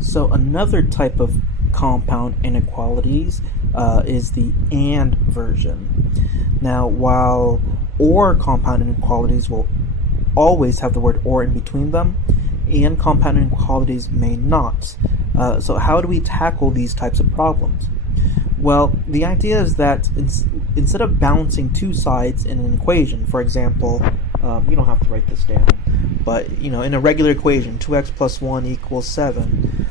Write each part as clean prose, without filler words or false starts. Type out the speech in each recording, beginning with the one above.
So another type of compound inequalities is the AND version. Now, while OR compound inequalities will always have the word OR in between them, AND compound inequalities may not. So how do we tackle these types of problems? Well, the idea is that instead of balancing two sides in an equation, for example, you don't have to write this down, but in a regular equation, 2x plus 1 equals 7,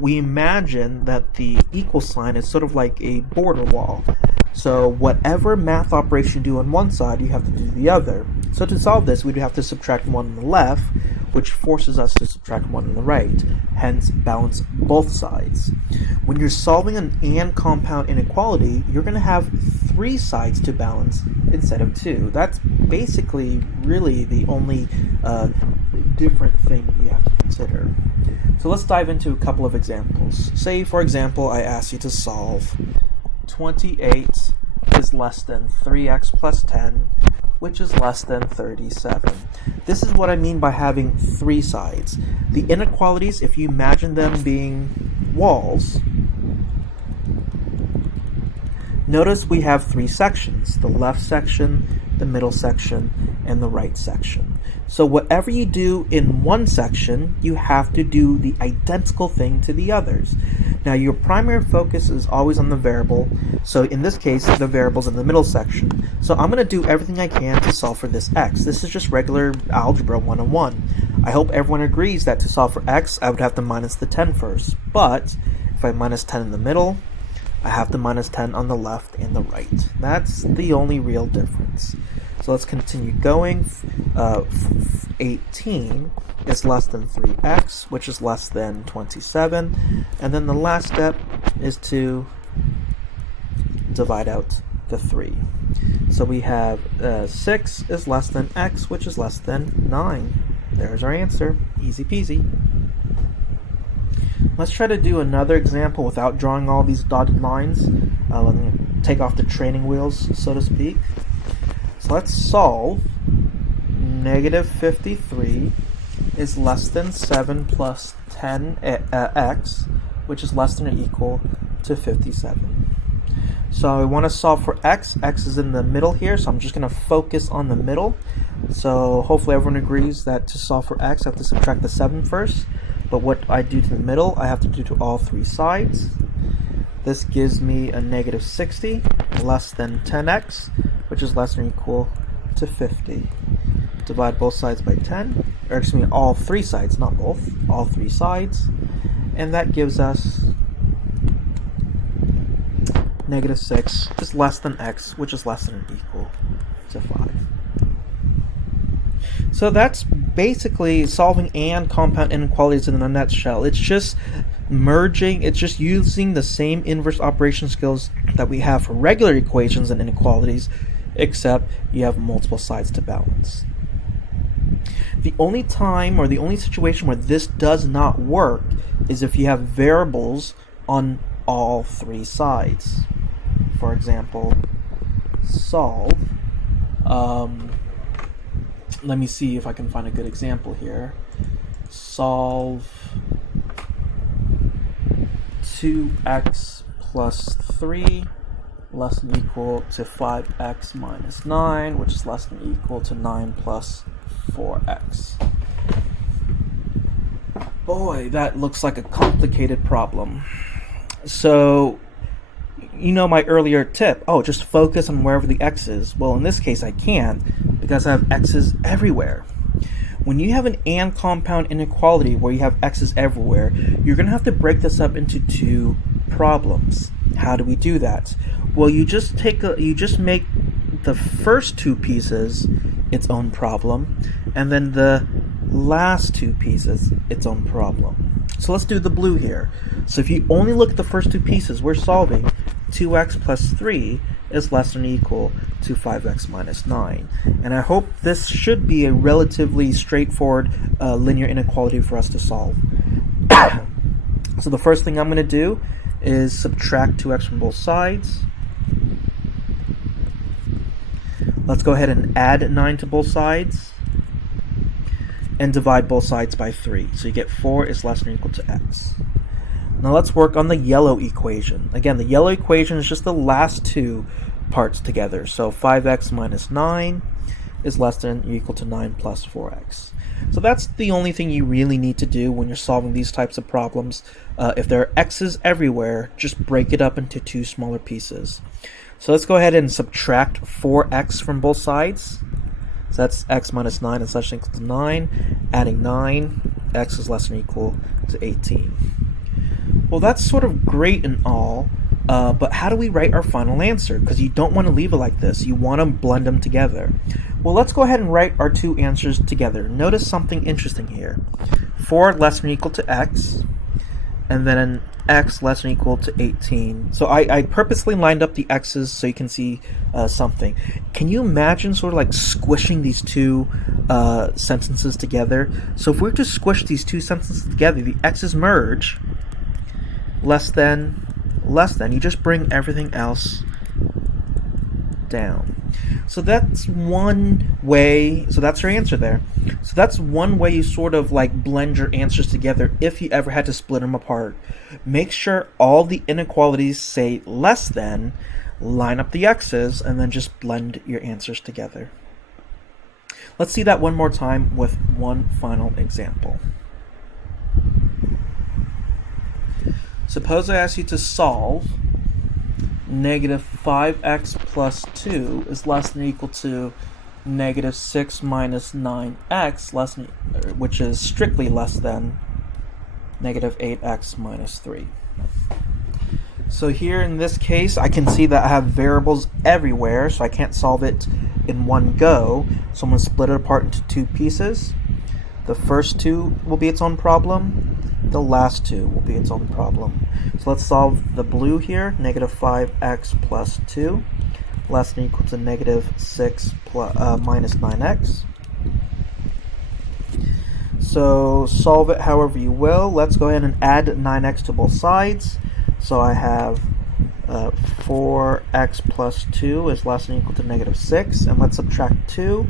we imagine that the equal sign is sort of like a border wall. So whatever math operation you do on one side, you have to do the other. So to solve this, we'd have to subtract 1 on the left, which forces us to subtract 1 on the right, hence balance both sides. When you're solving an AND compound inequality, you're going to have 3 sides to balance instead of 2. That's basically really the only different thing you have to consider. So let's dive into a couple of examples. Say, for example, I ask you to solve 28 is less than 3x plus 10, which is less than 37. This is what I mean by having 3 sides. The inequalities, if you imagine them being walls, notice we have 3 sections: the left section, the middle section, and the right section. So whatever you do in one section, you have to do the identical thing to the others. Now your primary focus is always on the variable, so in this case the variable's in the middle section. So I'm going to do everything I can to solve for this x. This is just regular algebra 101. I hope everyone agrees that to solve for x I would have to minus the 10 first, but if I minus 10 in the middle, I have to minus 10 on the left and the right. That's the only real difference. So let's continue going. 18 is less than 3x, which is less than 27. And then the last step is to divide out the 3. So we have 6 is less than x, which is less than 9. There's our answer. Easy peasy. Let's try to do another example without drawing all these dotted lines. Let me take off the training wheels, so to speak. So let's solve negative 53 is less than 7 plus 10x, which is less than or equal to 57. So I want to solve for x. X is in the middle here, so I'm just going to focus on the middle. So hopefully everyone agrees that to solve for x, I have to subtract the 7 first. But what I do to the middle, I have to do to all 3 sides. This gives me a negative 60, less than 10x, which is less than or equal to 50. Divide both sides by 10, or excuse me, all 3 sides, not both, all 3 sides. And that gives us negative 6 is less than x, which is less than or equal to 5. So that's basically solving AND compound inequalities in a nutshell. It's just merging, it's just using the same inverse operation skills that we have for regular equations and inequalities, except you have multiple sides to balance. The only time or the only situation where this does not work is if you have variables on all 3 sides. For example, solve let me see if I can find a good example here. Solve 2x plus 3 less than or equal to 5x minus 9, which is less than or equal to 9 plus 4x. Boy, that looks like a complicated problem. So, my earlier tip, just focus on wherever the x is. Well, in this case I can't, because I have x's everywhere. When you have an AND compound inequality where you have x's everywhere, you're going to have to break this up into 2 problems. How do we do that? Well, you just make the first 2 pieces its own problem, and then the last 2 pieces its own problem. So let's do the blue here. So if you only look at the first 2 pieces, we're solving 2x plus 3 is less than or equal to 5x minus 9. And I hope this should be a relatively straightforward linear inequality for us to solve. So the first thing I'm going to do is subtract 2x from both sides. Let's go ahead and add 9 to both sides and divide both sides by 3. So you get 4 is less than or equal to x. Now let's work on the yellow equation. Again, the yellow equation is just the last two parts together. So 5x minus 9 is less than or equal to 9 plus 4x. So that's the only thing you really need to do when you're solving these types of problems. If there are x's everywhere, just break it up into two smaller pieces. So let's go ahead and subtract 4x from both sides. So that's x minus 9 is less than or equal to 9. Adding 9, x is less than or equal to 18. Well, that's sort of great and all, but how do we write our final answer? Because you don't want to leave it like this. You want to blend them together. Well, let's go ahead and write our two answers together. Notice something interesting here. 4 less than or equal to x, and then x less than or equal to 18. So I purposely lined up the x's so you can see something. Can you imagine sort of like squishing these two sentences together? So if we were to squish these two sentences together, the x's merge. Less than, you just bring everything else down. So that's one way, so that's your answer there. So that's one way you sort of like blend your answers together if you ever had to split them apart. Make sure all the inequalities say less than, line up the x's, and then just blend your answers together. Let's see that one more time with one final example. Suppose I ask you to solve negative 5x plus 2 is less than or equal to negative 6 minus 9x, less than, which is strictly less than negative 8x minus 3. So here in this case, I can see that I have variables everywhere, so I can't solve it in one go. So I'm going to split it apart into two pieces. The first two will be its own problem. The last two will be its own problem. So let's solve the blue here. Negative 5x plus 2 less than or equal to negative 6 minus 9x. So solve it however you will. Let's go ahead and add 9x to both sides. So I have 4x plus 2 is less than or equal to negative 6. And let's subtract 2.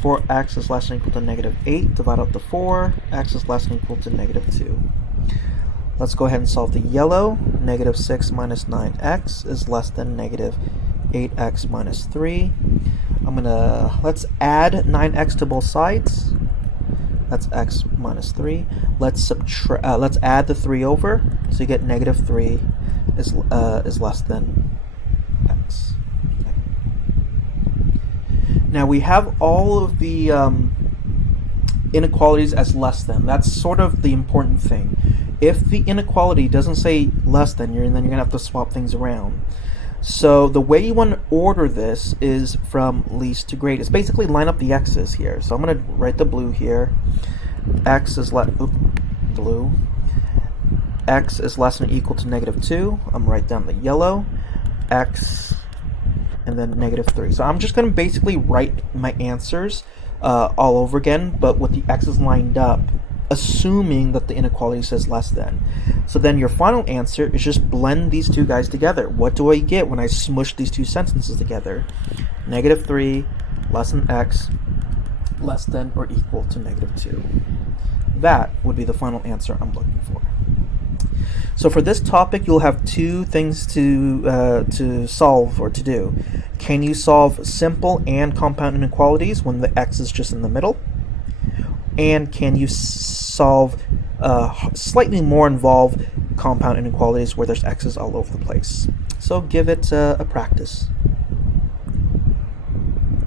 4x is less than or equal to negative 8. Divide out the 4. X is less than or equal to negative 2. Let's go ahead and solve the yellow. Negative 6 minus 9x is less than negative 8x minus 3. Let's add 9x to both sides. That's x minus 3. Let's add the 3 over. So you get negative 3 is less than x. Now we have all of the inequalities as less than. That's sort of the important thing. If the inequality doesn't say less than, then you're going to have to swap things around. So the way you want to order this is from least to greatest. Basically line up the x's here. So I'm going to write the blue here. X is less than or equal to negative 2. I'm going to write down the yellow. X and then negative 3. So I'm just going to basically write my answers all over again, but with the x's lined up, assuming that the inequality says less than. So then your final answer is just blend these two guys together. What do I get when I smush these two sentences together? Negative 3 less than x less than or equal to negative 2. That would be the final answer I'm looking for. So for this topic, you'll have two things to solve or to do. Can you solve simple and compound inequalities when the x is just in the middle? And can you solve slightly more involved compound inequalities where there's x's all over the place? So give it a practice.